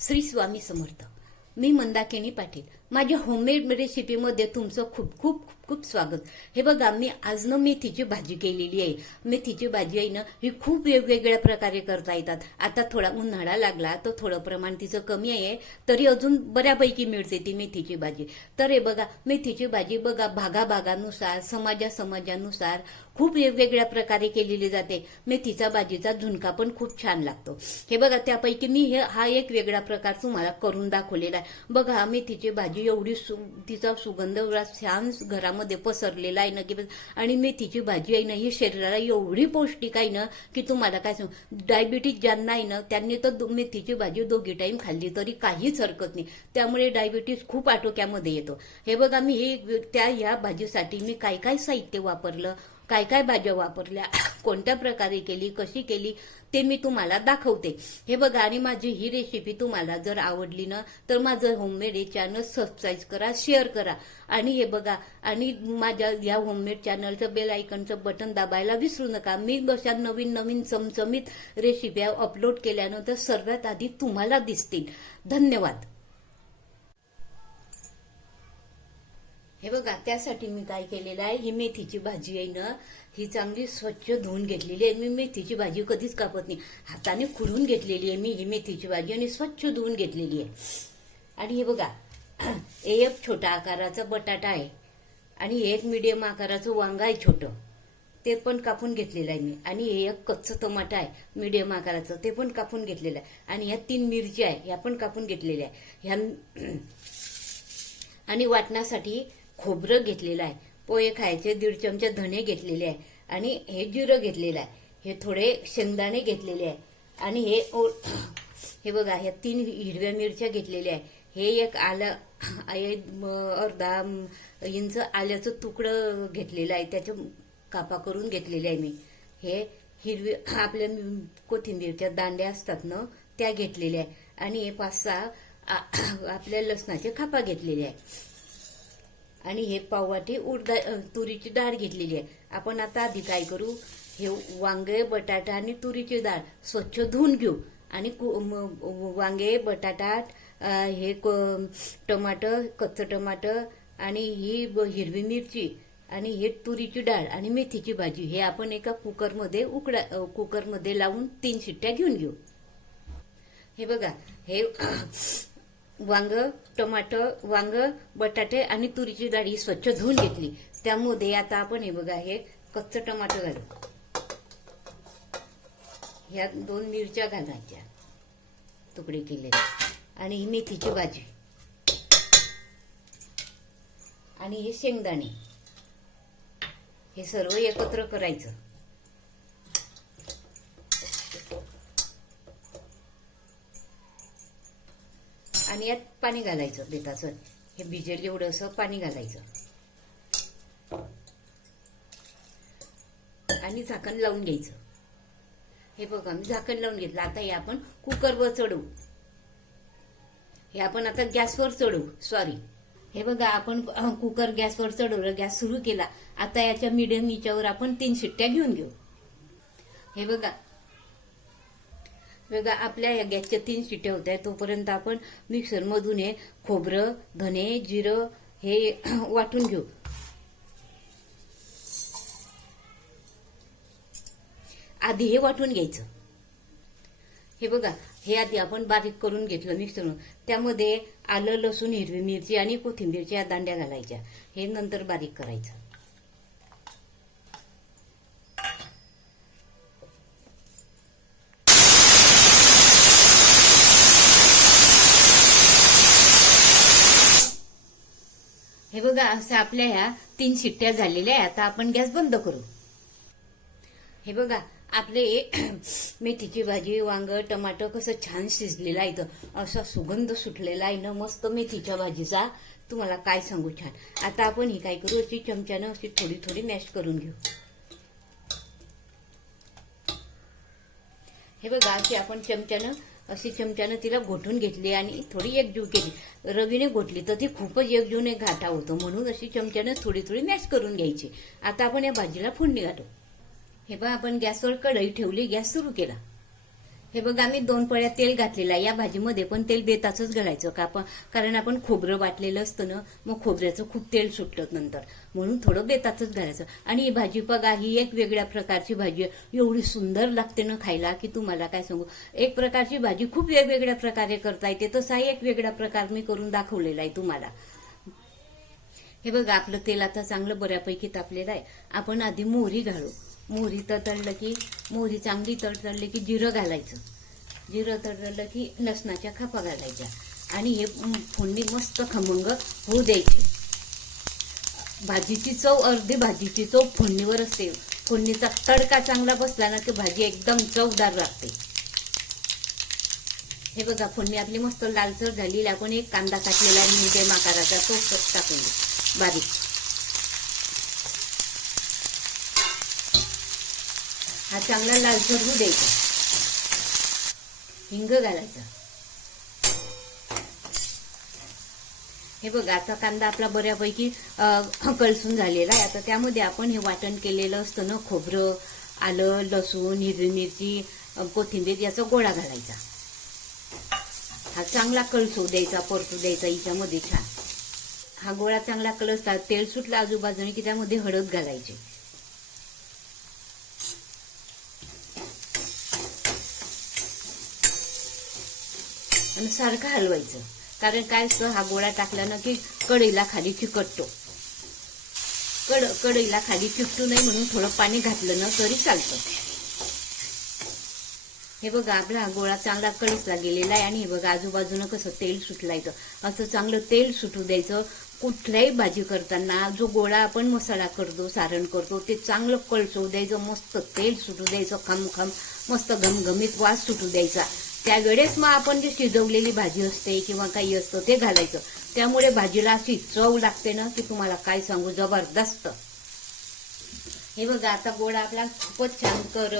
श्री स्वामी समर्थ. मी मंदाकिनी पाटील. माझ्या होममेड रेसिपीमध्ये तुमचं खूप खूप खूप खूप स्वागत. हे बघा मी आज मेथीची भाजी केलेली आहे. मेथीची भाजी आहे ना ही खूप वेगवेगळ्या प्रकारे करता येतात. आता थोडा उन्हाळा लागला तर थोडं प्रमाण तिचं कमी आहे तरी अजून बऱ्यापैकी मिळते ती मेथीची भाजी. तर हे बघा मेथीची भाजी बघा भागाभागानुसार समाजा समाजानुसार खूप वेगवेगळ्या प्रकारे केलेली जाते. मेथीचा भाजीचा झुणका पण खूप छान लागतो. हे बघा त्यापैकी मी हे हा एक वेगळा प्रकार तुम्हाला करून दाखवलेला आहे. बघा मेथीची भाजी एवढी सु तिचा सुगंध एवढा छान घरामध्ये पसरलेला आहे ना की आणि मेथीची भाजी आहे ना ही शरीराला एवढी पौष्टिक आहे ना की तुम्हाला काय सांगू? डायबिटीज ज्यांना आहे ना त्यांनी तर दो- मेथीची भाजी दोघी टाईम खाल्ली तरी काहीच हरकत नाही. त्यामुळे डायबिटीज खूप आटोक्यामध्ये येतो. हे बघा मी हे त्या ह्या भाजीसाठी मी काय काय साहित्य वापरलं? काय काय भाज्या वापरल्या? कोणत्या प्रकारे केली? कशी केली? ते मी तुम्हाला दाखवते. हे बघा आणि माझी ही रेसिपी तुम्हाला जर आवडली ना तर माझं होममेड हे चॅनल सबस्क्राईब करा शेअर करा. आणि हे बघा आणि माझ्या या होममेड चॅनलचं बेल आयकनचं बटन दाबायला विसरू नका. मी अशा नवीन नवीन चमचमीत रेसिप्या अपलोड केल्यानंतर सर्वात आधी तुम्हाला दिसतील. धन्यवाद. हे बघा त्यासाठी मी काय केलेलं आहे? ही मेथीची भाजी आहे ना ही चांगली स्वच्छ धुवून घेतलेली आहे. मी मेथीची भाजी कधीच कापत नाही. हाताने खुडून घेतलेली आहे मी ही मेथीची भाजी आणि स्वच्छ धुवून घेतलेली आहे. आणि हे बघा हे एक छोटा आकाराचा बटाटा आहे आणि एक मिडियम आकाराचं वांगा आहे छोटं. ते पण कापून घेतलेलं आहे मी. आणि हे एक कच्चं टमाटा आहे मिडियम आकाराचं. ते पण कापून घेतलेलं आहे. आणि ह्या तीन मिरची आहे ह्या पण कापून घेतलेल्या आहे. ह्या आणि वाटण्यासाठी खोबरं घेतलेलं आहे. पोहे खायचे दीड चमचे धणे घेतलेले आहे. आणि हे जिरं घेतलेलं आहे. हे थोडे शेंगदाणे घेतलेले आहे. आणि हे ओ- हे बघा ह्या तीन हिरव्या मिरच्या घेतलेल्या आहे. हे एक आलं अर्धा इंच आल्याचं तुकडं घेतलेलं आहे. त्याच्या कापा करून घेतलेले आहे मी. हे हिरवी आपल्या कोथिंबीरच्या दांड्या असतात ना त्या घेतलेल्या आहे. आणि हे पाच सहा आपल्या लसणाचे खापा घेतलेले आहे. आणि हे पाववाटी उडदा तुरीची डाळ घेतलेली आहे. आपण आता आधी काय करू? हे वांगे बटाटा आणि तुरीची डाळ स्वच्छ धुवून घेऊ. आणि कु- वांगे बटाटा हे क- टमाटर कच्चं टमाटर आणि ही हिरवी मिरची आणि हे तुरीची डाळ आणि मेथीची भाजी हे आपण एका कुकरमध्ये उकडा कुकरमध्ये लावून तीन शिट्ट्या घेऊन घेऊ. हे बघा हे वांग टमाटर वांग बटाटे आणि तुरीची डाळ ही स्वच्छ धुवून घेतली. त्यामध्ये आता आपण हे बघा हे कच्चं टमाटर घालू. ह्या दोन मिरच्या घालायच्या. तुकडे केले आणि ही मेथीची भाजी. आणि हे शेंगदाणे. हे सर्व एकत्र करायचं. आणि यात पाणी घालायचं बेताचं. हे भिजेल एवढं असं पाणी घालायचं. आणि झाकण लावून घ्यायचं. हे बघा मी झाकण लावून घेतलं. आता हे आपण कुकरवर चढवू. हे आपण आता गॅसवर चढवू. सॉरी हे बघा आपण कुकर गॅसवर चढवलं गॅस सुरू केला. आता याच्या मिडियम हिच्यावर आपण तीन शिट्ट्या घेऊन घेऊ. हे बघा बघा आपल्या या गॅसच्या तीन शिट्ट्या होत्या. तोपर्यंत आपण मिक्सरमधून हे खोबरं धने जिरं हे वाटून घेऊ. आधी हे वाटून घ्यायचं. हे बघा हे आधी आपण बारीक करून घेतलं मिक्सर त्यामध्ये आलं लसूण हिरवी मिरची आणि कोथिंबीरच्या दांड्या घालायच्या. हे नंतर बारीक करायचं. हे बघा असं आपल्या ह्या तीन शिट्ट्या झालेल्या आहे आता आपण गॅस बंद करू. हे बघा आपले मेथीची भाजी वांग टमाटर कसं छान शिजलेलं आहे इथं. असा सुगंध सुटलेला आहे ना मस्त मेथीच्या भाजीचा. तुम्हाला काय सांगू छान. आता आपण ही काय करू अशी चमच्यानं अशी थोडी थोडी मॅश करून घेऊ. हे बघा अशी आपण चमच्यानं अशी चमच्यानं तिला घोटून घेतली आणि थोडी एकजीव केली. रवीने घोटली तर ती खूपच एकजीवने घाटा होतो म्हणून अशी चमच्यानं थोडी थोडी मॅश करून घ्यायची. आता आपण या भाजीला फोडणी घालू. हे बा आपण गॅसवर कढई ठेवली गॅस सुरू केला. हे बघा आम्ही दोन पळ्या तेल घातलेला आहे. या भाजीमध्ये पण तेल देताच घालायचं का आपण? कारण आपण खोबरं वाटलेलं असतं ना मग खोबऱ्याचं खूप तेल सुटलं नंतर. म्हणून थोडं बेताचंच घालायचं. आणि ही भाजी बघा ही एक वेगळ्या प्रकारची भाजी आहे. एवढी सुंदर लागते ना खायला की तुम्हाला काय सांगू? एक प्रकारची भाजी खूप वेगवेगळ्या प्रकारे करता येते. तसाही एक वेगळा प्रकार मी करून दाखवलेला आहे तुम्हाला. हे बघा आपलं तेल आता चांगलं बऱ्यापैकी तापलेलं आहे. आपण आधी मोहरी घालू. मोहरी तळलं की मोहरी चांगली तळतळली की जिरं घालायचं. जिरं तळलं की लसणाच्या खापा घालायच्या. आणि हे फोडणी मस्त खमंग होऊ द्यायची. भाजीची चव अर्धी भाजीची चव फोडणीवर असते. फोडणीचा तडका चांगला बसला ना की भाजी एकदम चवदार लागते. हे बघा फोडणी आपली मस्त लालसर झालेली आहे. आपण एक कांदा काटलेला आहे मिडियम आकाराचा तो टाकून बारीक. हा चांगला लालसर होऊ द्यायचा. हिंग घालायचा. हे बघा आता कांदा आपला बऱ्यापैकी कळसून झालेला आहे. आता त्यामध्ये आपण हे वाटण केलेलं असतं ना खोबरं आलं लसूण हिरवी मिरची कोथिंबीर याचा गोळा घालायचा. हा चांगला कळसू द्यायचा परतू द्यायचा हिच्यामध्ये छान. हा गोळा चांगला कलसला तेल सुटला आजूबाजूने की त्यामध्ये हळद घालायची. आणि सारखं हलवायचं. कारण काय असतं हा गोळा टाकल्यानं की कढईला खाली चिकटतो. कड कढईला खाली चिकटू नाही म्हणून थोडं पाणी घातलं ना तरी चालतं. हे बघा आपला हा गोळा चांगला कळसला गेलेला आहे आणि हे बघा आजूबाजूनं कसं तेल सुटलायचं असं चांगलं तेल सुटू द्यायचं. कुठल्याही भाजी करताना जो गोळा आपण मसाला करतो सारण करतो ते चांगलं कळसवू द्यायचं मस्त तेल सुटू द्यायचं खमखम मस्त घमघमीत वास सुटू द्यायचा. त्यावेळेस मग आपण जी शिजवलेली भाजी असते किंवा काही असतं ते घालायचं. त्यामुळे भाजीला अशी चव लागते ना की तुम्हाला काय सांगू जबरदस्त. हे बघा आता गोळा आपला खूपच छान कर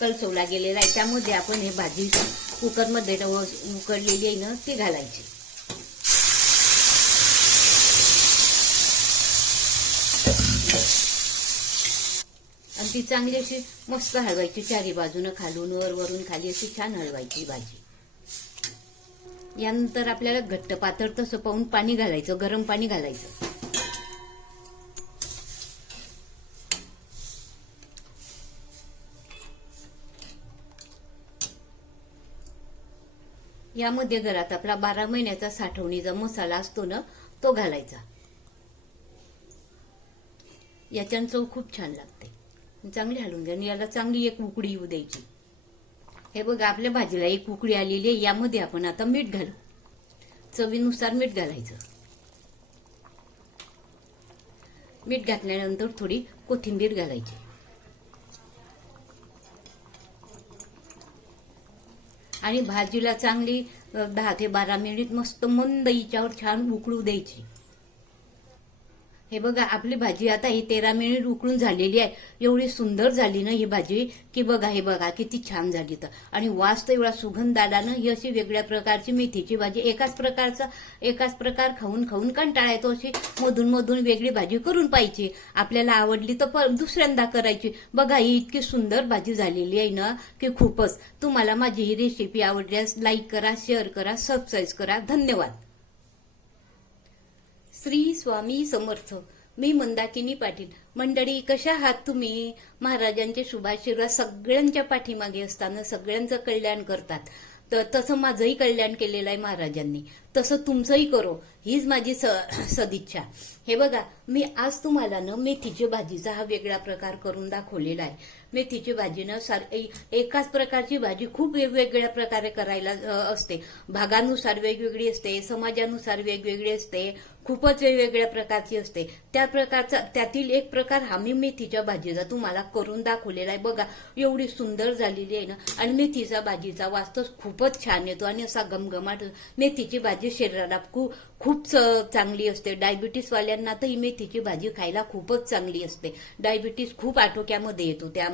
कलसवला गेलेला आहे. त्यामध्ये आपण हे भाजी कुकरमध्ये उकडलेली आहे ना ती घालायची. आणि ती चांगली अशी मस्त हलवायची चारी बाजूनं खालून वर वरून खाली अशी छान हलवायची भाजी. यानंतर आपल्याला घट्ट पातळ तसं पाहून पाणी घालायचं गरम पाणी घालायचं. यामध्ये घरात आपला बारा महिन्याचा साठवणीचा मसाला असतो ना तो घालायचा. याच्यानं चव खूप छान लागते. चांगली हलवून घ्या आणि याला चांगली एक उकडी येऊ द्यायची. हे बघा आपल्या भाजीला एक उकडी आलेली आहे यामध्ये आपण आता मीठ घालू. चवीनुसार मीठ घालायचं. मीठ घातल्यानंतर थोडी कोथिंबीर घालायची. आणि भाजीला चांगली दहा ते बारा मिनिट मस्त मंद हिच्यावर छान उकळू द्यायची. हे बघा आपली भाजी आता ही तेरा मिनिट उकळून झालेली आहे. एवढी सुंदर झाली ना ही भाजी की बघा हे बघा किती छान झाली तर. आणि वास तर एवढा सुगंध आला ना ही अशी वेगळ्या प्रकारची मेथीची भाजी एकाच प्रकारचा एकाच प्रकार खाऊन खाऊन कंटाळा येतो अशी मधून मधून वेगळी भाजी करून पाहिजे आपल्याला आवडली तर पर- दुसऱ्यांदा करायची. बघा ही इतकी सुंदर भाजी झालेली आहे ना की खूपच. तुम्हाला माझी ही रेसिपी आवडल्यास लाईक करा शेअर करा सबस्क्राईब करा. धन्यवाद. श्री स्वामी समर्थ. मी मंदाकिनी पाटील. मंडळी कशा आहात तुम्ही? महाराजांचे शुभाशीर्वाद सगळ्यांच्या पाठीमागे असताना सगळ्यांचं कल्याण करतात. तर तसं माझंही कल्याण केलेलं आहे महाराजांनी. तसं तुमचंही करो. हीच माझी स सदिच्छा. हे बघा मी आज तुम्हाला ना मेथीची भाजीचा हा वेगळा प्रकार करून दाखवलेला आहे. मेथीची भाजी ना सार एकाच प्रकारची भाजी खूप वेगवेगळ्या प्रकारे करायला असते. भागानुसार वेगवेगळी असते समाजानुसार वेगवेगळी असते खूपच वेगवेगळ्या प्रकारची असते. त्या प्रकारचा त्यातील एक प्रकार हा मी मेथीच्या भाजीचा तुम्हाला करून दाखवलेला आहे. बघा एवढी सुंदर झालेली आहे ना. आणि मेथीचा भाजीचा वास्तव खूपच छान येतो आणि असा गमगमाट मेथीची भाजी आपल्या शरीराला खूप खूप चांगली असते. डायबिटीसवाल्यांना तर ही मेथीची भाजी खायला खूपच चांगली असते. डायबिटीस खूप आटोक्यामध्ये येतो त्या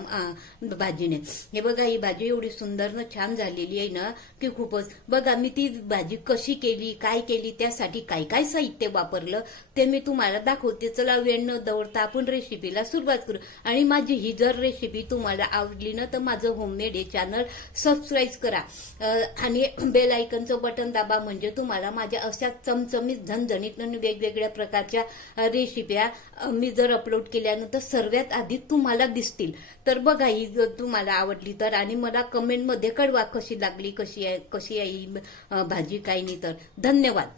भाजीने. हे बघा ही भाजी एवढी सुंदर ना छान झालेली आहे ना की खूपच. बघा मी ती भाजी कशी केली काय केली त्यासाठी काय काय साहित्य वापरलं ते मी तुम्हाला दाखवते. चला वेळ न दवडता आपण रेसिपीला सुरुवात करू. आणि माझी ही जर रेसिपी तुम्हाला आवडली ना तर माझं होममेड हे चॅनल सबस्क्राईब करा. आणि बेल आयकनचं बटन दाबा म्हणजे तुम्हाला माझ्या अशा चमचमीत झणझणीत वेगवेगळ्या प्रकारच्या रेसिप्या मी जर अपलोड केल्यानंतर सर्वात आधी तुम्हाला दिसतील. तर बघा ही जर तुम्हाला आवडली तर आणि मला कमेंटमध्ये कळवा कशी लागली कशी आहे कशी आहे ही भाजी काही नाही तर. धन्यवाद.